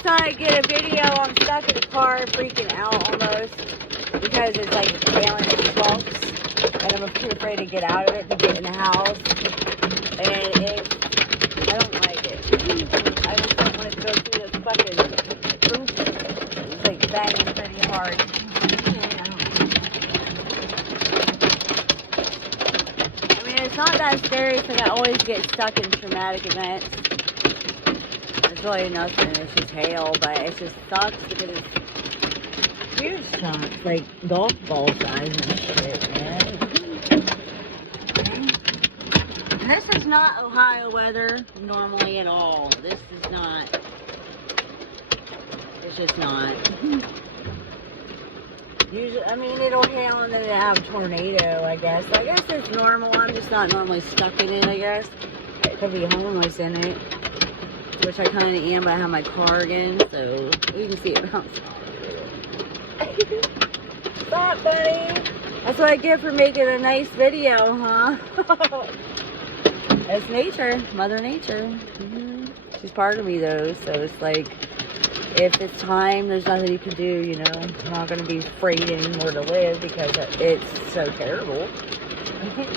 first time I get a video, I'm stuck in the car freaking out almost because it's like hailing the trucks and I'm too afraid to get out of it to get in the house. And I don't like it. I just don't want it to go through this fucking roof. It's like banging pretty hard. I mean, it's not that scary because I always get stuck in traumatic events. It's really nothing, it's just hail, but it just sucks because it's huge chunks, like golf ball size and shit, man. And this is not Ohio weather normally at all. This is not. It's just not. Usually, I mean, it'll hail and then it'll have a tornado, I guess. I guess it's normal. I'm just not normally stuck in it, I guess. It could be homeless in it. Which I kind of am, but I have my car again, so you can see it bounce. Stop, buddy. That's what I get for making a nice video, huh? It's nature, Mother Nature. She's part of me, though, so it's like, if it's time, there's nothing you can do, you know. I'm not going to be afraid anymore to live because it's so terrible.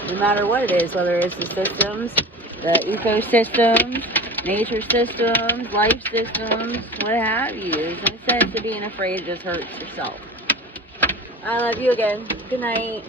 No matter what it is, whether it's the systems, the ecosystems, nature systems, life systems, what have you. There's no sense of being afraid, it just hurts yourself. I love you again. Good night.